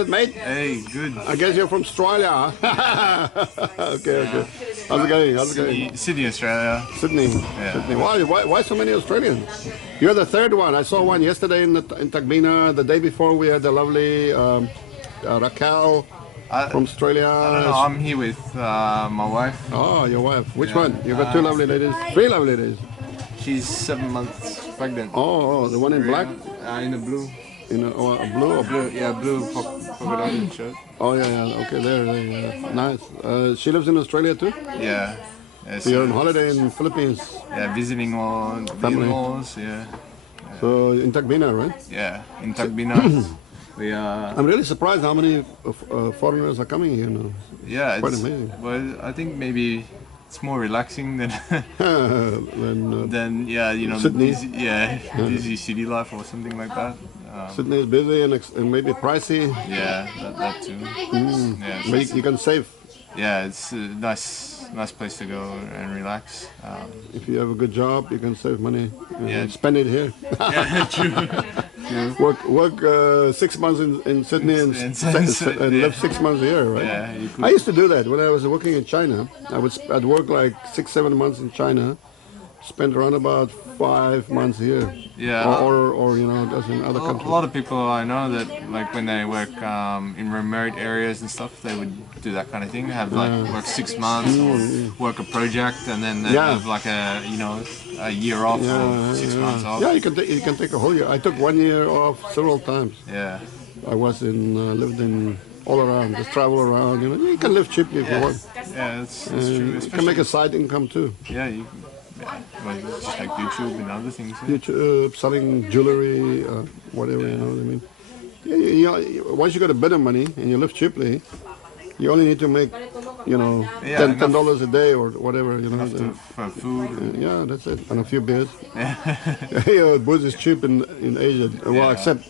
it, mate? Hey, good. I guess you're from Australia, huh? Okay. How's it going? Sydney, Australia. Sydney. Yeah. Sydney. Why so many Australians? You're the third one. I saw one yesterday in Tagbina. The day before we had the lovely Raquel from Australia. I don't know. I'm here with my wife. Oh, your wife. Which one? You got two lovely ladies. Three lovely ladies. She's 7 months pregnant. Oh, the one in black? In the blue. In a blue or Blue, yeah, blue polka dotted shirt. Oh yeah. Okay, there. Nice. She lives in Australia too. Yeah. So you're on holiday in Philippines. Yeah, visiting all Family. in-laws. Yeah. So in Tagbina, right? Yeah, in Tagbina. I'm really surprised how many foreigners are coming here now. Yeah, Quite amazing. Well, I think maybe it's more relaxing than Then Sydney. Sydney. Busy city life or something like that. Sydney is busy and maybe pricey. Yeah, that too. Yeah, But you can save yeah, it's a nice place to go and relax. if you have a good job. You can save money. Yeah. Spend it here. Yeah, true. Work 6 months in Sydney and live 6 months here, right? Yeah, you could. I used to do that when I was working in China. I'd work like 6-7 months in China, spend around about 5 months here. Yeah. Or just in other A countries. lot of people I know that like when they work in remote areas and stuff, they would do that kind of thing. Have like work 6 months or work a project and then they have like a year off or 6 months off. Yeah, you can take a whole year. I took 1 year off several times. Yeah. I lived in all around, just travel around. You can live cheaply if you want. Yeah, it's true. You can make a side income too. Yeah, well, just like YouTube and other things. Yeah. YouTube, selling jewelry, whatever, you know what I mean. Once you got a bit of money and you live cheaply, you only need to make, $10 a day or whatever, For food. Yeah, that's it. And a few beers. Yeah, booze is cheap in Asia. Well, except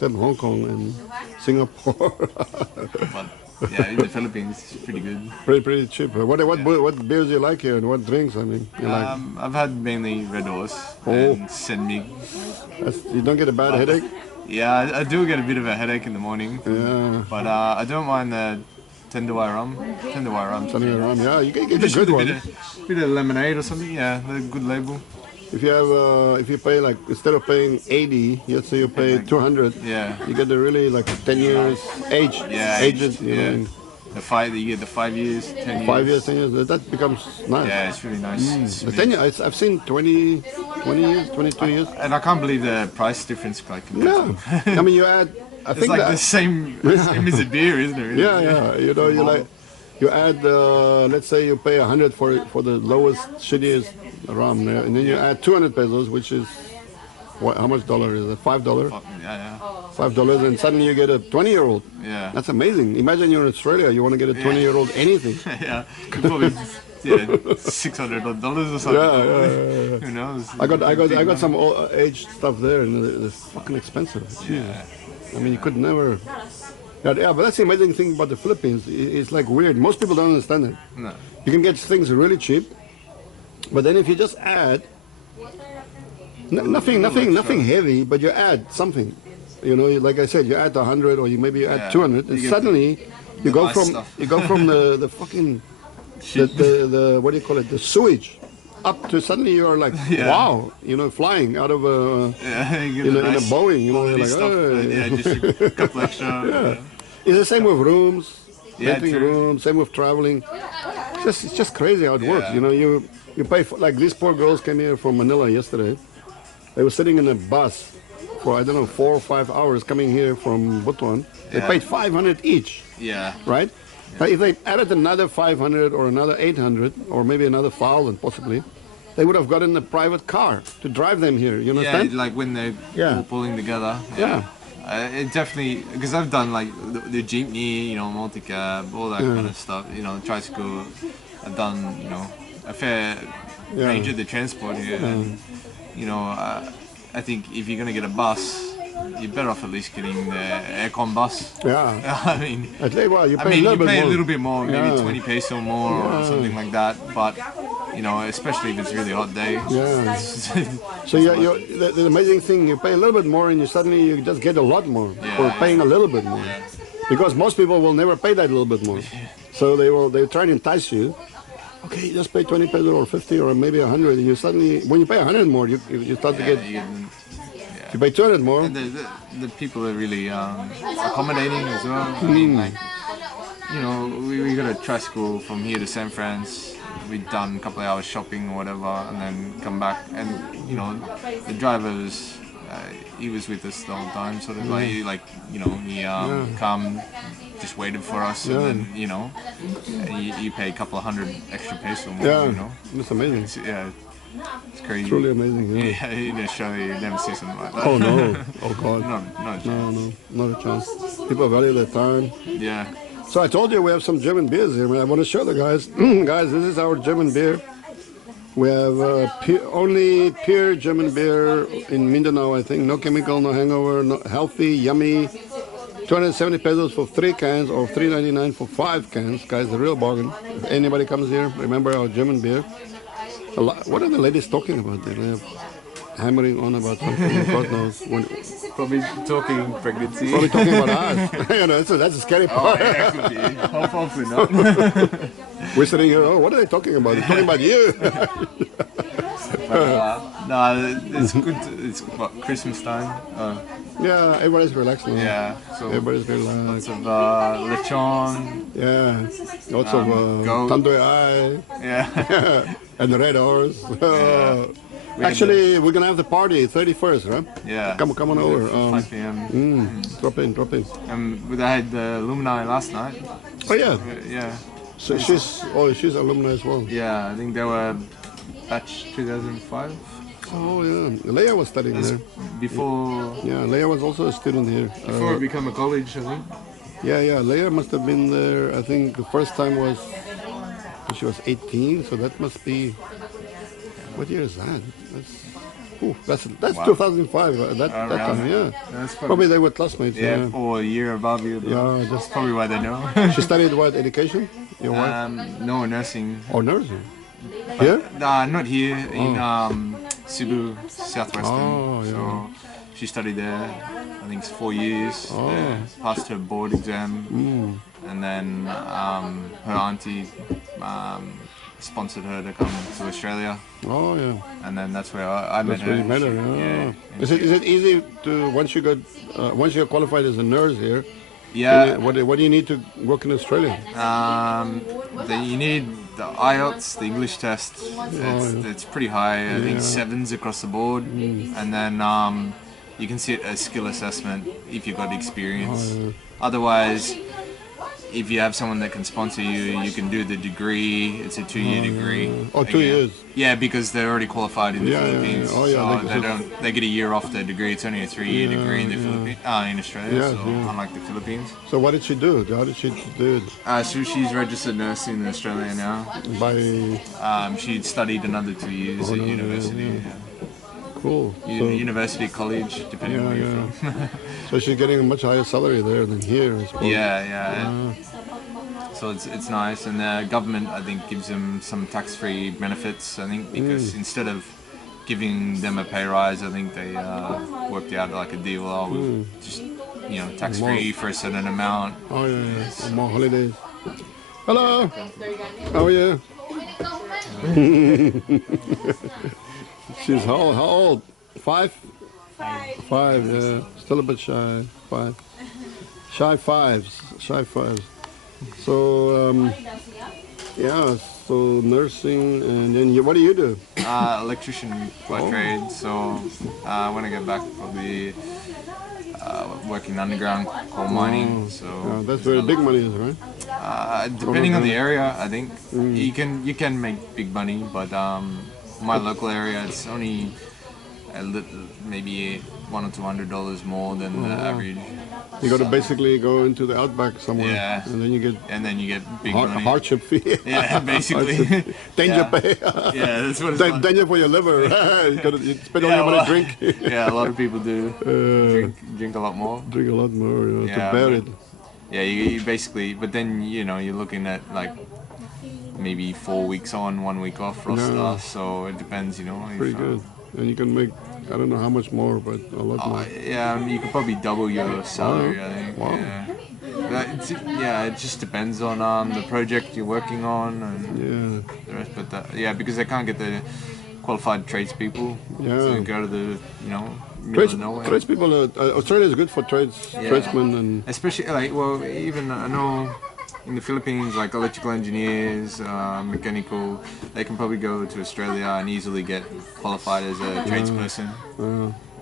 Hong Kong and Singapore. But yeah, in the Philippines, it's pretty good. Pretty cheap. What beers do you like here and what drinks? I mean, you like? I've had mainly Red Horse and Senmig. You don't get a bad headache? Yeah, I do get a bit of a headache in the morning. Yeah. But I don't mind the Tendawai rum. Yeah, you get a good one. Bit of lemonade or something. Yeah, the good label. If you pay like instead of paying 80, let's say you pay 200. Yeah. You get the really like 10 years age. Yeah. Aged. Yeah. You get the 5 years, 10 years. 5 years, 10 years. That becomes nice. Yeah, it's really nice. It's The really 10 years, I've seen 20 years, 22 years. And I can't believe the price difference. Like, Yeah. I mean, you add. I it's think like that, the same as a beer, isn't it? Yeah. You add. Let's say you pay 100 for the lowest, shittiest rum there, and then you add 200 pesos, which is how much dollar is it? $5. Yeah. $5, and suddenly you get a 20-year-old. Yeah. That's amazing. Imagine you're in Australia, you want to get a 20-year-old anything. Yeah. Probably $600 or something. Yeah. Who knows? I got some old age stuff there, and it's fucking expensive. Yeah. I mean, you could never. Yeah, but that's the amazing thing about the Philippines. It's like weird. Most people don't understand it. No. You can get things really cheap, but then if you just add nothing heavy, but you add something. Like I said, you add 100 or maybe you add 200, and suddenly you go from the fucking the what do you call it, the sewage, up to suddenly you're like wow, flying out of a in a Boeing, you're like just a couple extra. Yeah. It's the same with rooms, renting true. rooms, same with traveling. It's just crazy how it works. You pay for, like these poor girls came here from Manila yesterday. They were sitting in a bus for, I don't know, 4 or 5 hours coming here from Butuan. They paid 500 each. Yeah. Right? Now, if they added another 500 or another 800 or maybe another 1,000 possibly, they would have gotten a private car to drive them here. You understand? Yeah, like when they're all pulling together. Yeah. It definitely, because I've done like the jeepney, multi-cab, all that kind of stuff, tricycle. I've done, a fair range of the transport here. And, I think if you're going to get a bus, you're better off at least getting the aircon bus. Yeah. I mean, you pay a little bit more. a little bit more, maybe 20 peso more or something like that. But, you know, especially if it's a really hot day. Yeah. So the amazing thing, you pay a little bit more and you suddenly you just get a lot more for paying a little bit more. Yeah. Because most people will never pay that little bit more. So they try to entice you. Okay, just pay 20 pesos or 50 or maybe 100, and you suddenly, when you pay 100 more, you start to get. If you pay 200 more. And the people are really accommodating as well. I mean, like, you know, we got a tricycle from here to San Francisco. We'd done a couple of hours shopping or whatever, and then come back. And you know, the driver was he was with us the whole time, sort of like you know, he come, just waited for us, and then you know, you pay a couple of hundred extra pesos more. You know, it's amazing. It's crazy. It's truly amazing. Yeah, in Australia you never see something like that. Oh no! Oh God! No, not a chance. People value their time. Yeah. So I told you we have some German beers here. I want to show the guys. Guys, this is our German beer. We have only pure German beer in Mindanao, I think. No chemical, no hangover, no, healthy, yummy. 270 pesos for 3 cans or 3.99 for 5 cans. Guys, a real bargain. If anybody comes here, remember our German beer. What are the ladies talking about there? They're hammering on about something. God knows. Probably talking pregnancy. Probably talking about us. You know, that's a scary part. Oh, yeah, could be. Hopefully not. We're sitting here, oh, what are they talking about? They're talking about you. No, it's good. It's what, Christmas time. Yeah, everybody's relaxed now. Yeah, so everybody's relaxed. Lots of lechon. Yeah, lots of goat. tandoy eye. Yeah. And the red horse. Yeah. Actually, we're gonna have the party 31st, right? Yeah. Come on over. 5 p.m. Drop in. They had the alumni last night. Oh yeah. Yeah. So she's alumni as well. Yeah, I think they were batch 2005. Oh yeah, Leia was studying there. Before. Yeah, Leia was also a student here. Before it became a college, I think. Yeah, Leia must have been there. I think the first time was when she was 18, so that must be. What year is that? That's wow. 2005. That time, yeah. That's probably they were classmates. Yeah, or a year above you. Yeah, that's probably why they know. She studied what, education? Your wife? No, nursing. Oh, nursing. Here? Not here. In Cebu, Southwestern. Oh, yeah. So she studied there. I think it's 4 years. Passed her board exam, and then her auntie sponsored her to come to Australia. Oh yeah. And then that's where I met her. Met her. Yeah. Is it easy to once you're qualified as a nurse here? Yeah. What do you need to work in Australia? You need the IELTS, the English test. It's pretty high. I think 7s across the board, and then you can sit a skill assessment if you've got experience. Otherwise, if you have someone that can sponsor you, you can do the degree. It's a 2-year degree. Oh, 2 years. Yeah, because they're already qualified in the Philippines. Oh, yeah. So they get a year off their degree. It's only a 3-year degree in the Philippines, in Australia. Unlike the Philippines. So what did she do? How did she do it? So she's registered nurse in Australia now. She'd studied another 2 years at university. Cool. University, college, depending on where you're from. So she's getting a much higher salary there than here, I suppose. Yeah. So it's nice, and the government, I think, gives them some tax-free benefits. I think because instead of giving them a pay rise, I think they worked out like a deal. Just tax-free for a certain amount. Oh yeah. More holidays. Hello. How are you? She's how old? 5? 5, yeah. Still a bit shy. 5. Shy fives. So, so nursing, and then what do you do? Electrician by trade, so when I get back, probably working underground coal mining. So that's where the big money is, right? Depending on the area, I think you can make big money, but my local area, it's only maybe $100 or $200 more than the average. You got to basically go into the outback somewhere, and then you get big money. Hardship fee. Yeah, basically. Danger pay. Yeah, that's what it's like. Danger for your liver. You spend all your money drink. Yeah, a lot of people do. Drink a lot more. Drink a lot more, to bear it. Yeah, you basically, but then you're looking at like maybe 4 weeks on, 1 week off roster. So it depends, you know. Pretty good. And you can make, I don't know how much more, but a lot more. Yeah, you could probably double your salary, I think. Wow. Yeah. It just depends on the project you're working on and the rest. But because they can't get the qualified tradespeople to go to the, you know, middle of nowhere. Tradespeople, Australia is good for tradesmen and especially even I know in the Philippines, like electrical engineers, mechanical, they can probably go to Australia and easily get qualified as a tradesperson.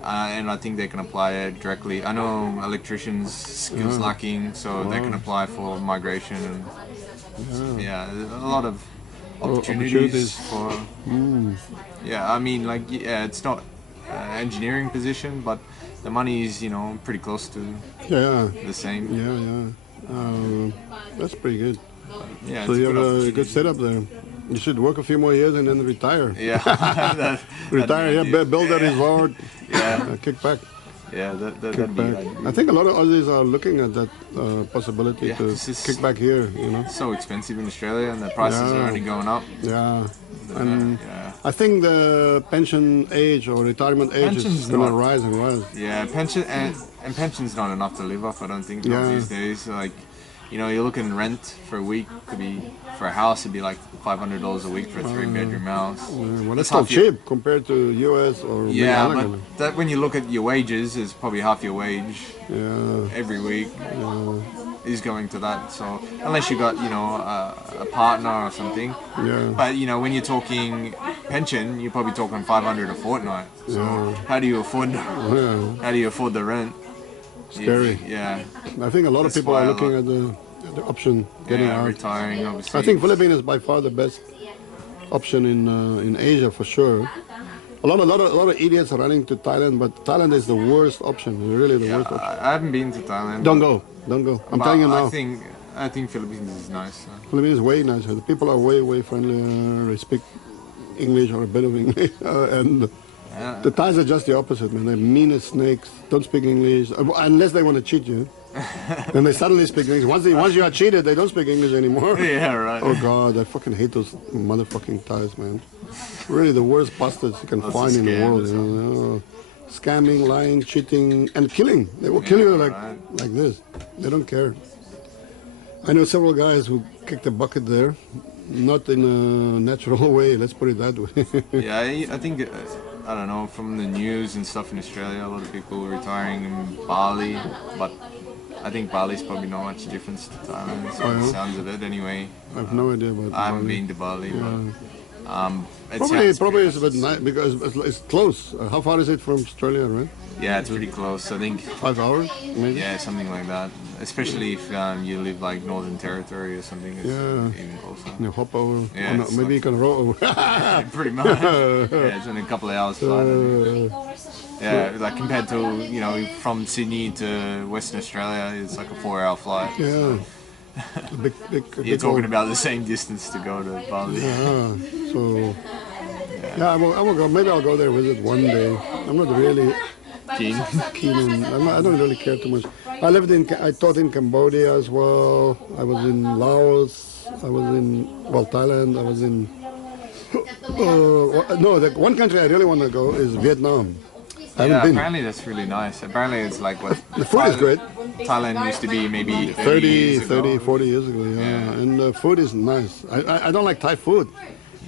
And I think they can apply it directly. I know electricians skills lacking, so they can apply for migration and a lot of opportunities for. I mean, it's not engineering position, but the money is, you know, pretty close to the same. That's pretty good. Yeah, so you have a good setup there. You should work a few more years and then retire. Yeah. Retire, build a resort, kick back. Yeah, that'd be ideal. I think a lot of Aussies are looking at that possibility to kick back here, you know. It's so expensive in Australia and the prices are only going up. And I think the pension age or retirement age is going to rise and rise. Yeah, pension and pension's not enough to live off, I don't think, these days. Like, you know, you're looking rent for a week, could be, for a house, it'd be like $500 a week for a 3-bedroom house. Well, that's not cheap compared to US or but that when you look at your wages, it's probably half your wage every week is going to that. So unless you got, you know, a partner or something. But you know, when you're talking pension, you're probably talking 500 a fortnight. So how do you afford? How do you afford the rent? Scary. I think a lot of people are looking at the option getting out. Retiring, obviously. I think Philippines is by far the best option in Asia for sure. A lot of idiots are running to Thailand, but Thailand is the worst option. Really the worst option. I haven't been to Thailand. Don't go. I'm telling you now. I think Philippines is nice. Philippines is way nicer. The people are way friendlier. They speak English or a bit of English, and the Thais are just the opposite, man. They're mean as snakes. Don't speak English unless they want to cheat you. Then they suddenly speak English. Once you are cheated, they don't speak English anymore. Yeah, right. Oh God, I fucking hate those motherfucking Thais, man. Really the worst bastards you can find in the world. You know? Scamming, lying, cheating, and killing. They will kill you like this. They don't care. I know several guys who kicked a bucket there, not in a natural way. Let's put it that way. I think. I don't know, from the news and stuff in Australia, a lot of people are retiring in Bali, but I think Bali's probably not much difference to Thailand, so the sounds of it anyway. I have no idea about I haven't been to Bali, but probably it's a bit nice because it's close. How far is it from Australia, right? Yeah, it's pretty close. I think 5 hours, maybe. Yeah, something like that. Especially if you live like Northern Territory or something. It's even closer. You hop over. Yeah, maybe you can row over. Pretty much. It's only a couple of hours flight. Like compared to, you know, from Sydney to Western Australia, it's like a 4-hour flight. Yeah. You're talking about the same distance to go to Bali. I will go. Maybe I'll go there visit one day. I'm not really keen I don't really care too much. I taught in Cambodia as well. I was in Laos. I was in Thailand. I was in the one country I really want to go is Vietnam. Apparently that's really nice. Apparently it's like what the food is great. Thailand used to be maybe 40 years ago. And the food is nice. I don't like Thai food.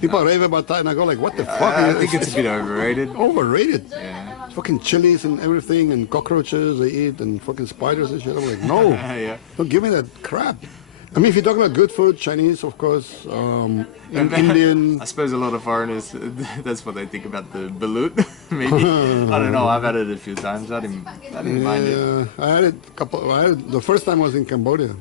People rave about Thai and I go like, what the fuck? I think it's a bit overrated. Overrated? Yeah. Fucking chilies and everything and cockroaches they eat and fucking spiders and shit. I'm like, no. Don't give me that crap. I mean, if you're talking about good food, Chinese, of course, Indian. I suppose a lot of foreigners, that's what they think about the balut, maybe. I don't know, I've had it a few times. I didn't mind it. I had it the first time I was in Cambodia.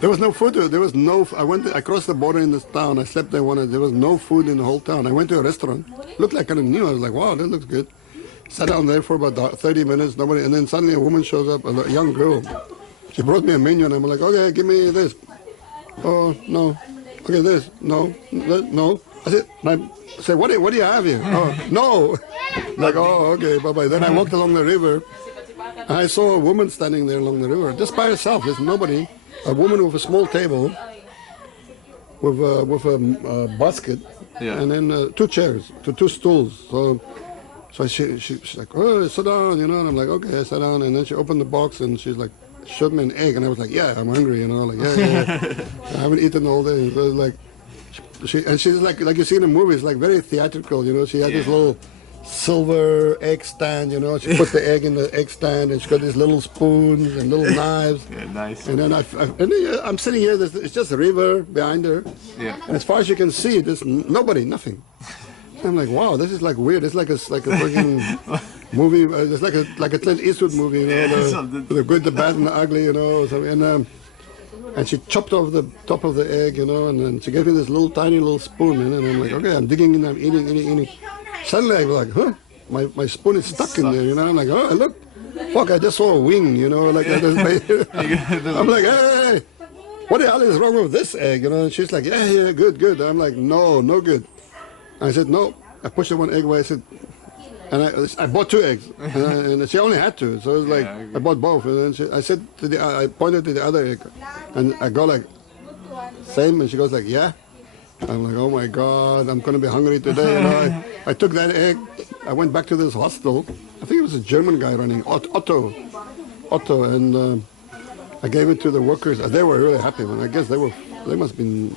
There was no food. I crossed the border in this town. I slept there one night. There was no food in the whole town. I went to a restaurant. Looked like kind of new. I was like, wow, that looks good. Sat down there for about 30 minutes. Nobody. And then suddenly a woman shows up, a young girl. She brought me a menu, and I'm like, okay, give me this. Oh no. Okay, this. No. No. I said, what do you have here? Oh no. Like, oh, okay, bye bye. Then I walked along the river. And I saw a woman standing there along the river, just by herself. There's nobody. A woman with a small table, with a basket, and then 2 chairs, 2 stools. So she's like, oh, sit down, you know, and I'm like, okay, I sat down, and then she opened the box, and she's like, showed me an egg, and I was like, yeah, I'm hungry, you know, like, yeah. I haven't eaten all day. So it's like, she's like you see in the movies, like very theatrical, you know. She had this little silver egg stand, you know. She put the egg in the egg stand, and she got these little spoons and little knives. Yeah, nice. And then I'm sitting here. It's just a river behind her. Yeah. And as far as you can see, there's nobody, nothing. I'm like, wow, this is like weird. It's like a fucking movie. It's like a Clint Eastwood movie, you know, the good, the bad, and the ugly, you know. So, and she chopped off the top of the egg, you know, and then she gave me this tiny little spoon, and I'm like, okay, I'm digging in, I'm eating. Suddenly I was like, huh, my spoon is stuck in there, you know. I'm like, oh, look, fuck, I just saw a wing, you know, like I'm like, hey, what the hell is wrong with this egg, you know? And she's like, yeah, good. I'm like, no good. I said, no. I pushed the one egg away. I said, and I bought 2 eggs, and she only had 2, so it was like I bought both. And then I said I pointed to the other egg, and I go like, same, and she goes like, yeah. I'm like, oh my God, I'm gonna be hungry today. You know, I took that egg. I went back to this hostel. I think it was a German guy running, Otto, and I gave it to the workers. They were really happy, man. I guess they must have been.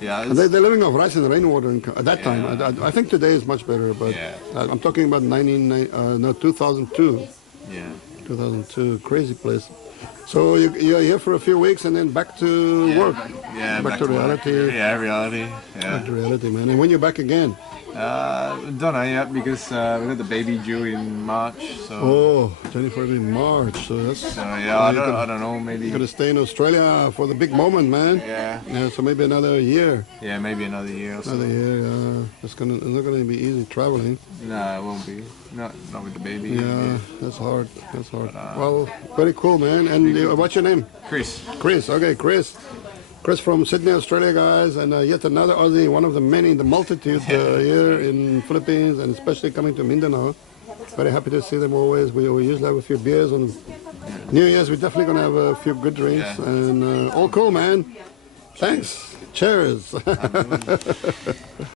Yeah, and they're living off rice and rainwater at that time. I think today is much better, but I'm talking about 2002. Yeah. 2002, crazy place. So you're here for a few weeks and then back to work. Yeah, back to reality. Yeah, reality. Yeah. Back to reality, man. And when you're back again? Don't know yet because we got the baby due in March. So. Oh, 24th in March. So that's. So yeah, I don't know. Maybe. You're gonna stay in Australia for the big moment, man. Yeah. Yeah. So maybe another year. Yeah, maybe another year. Or so. Another year. It's not gonna be easy traveling. No, it won't be. Not with the baby. Yeah, that's hard. That's hard. Well, very cool, man. And what's your name? Chris. Chris. Okay, Chris. Chris from Sydney, Australia, guys, and yet another Aussie, one of the many, the multitude here in Philippines, and especially coming to Mindanao. Very happy to see them always. We usually have a few beers on New Year's. We're definitely going to have a few good drinks, and all cool, man. Thanks. Cheers.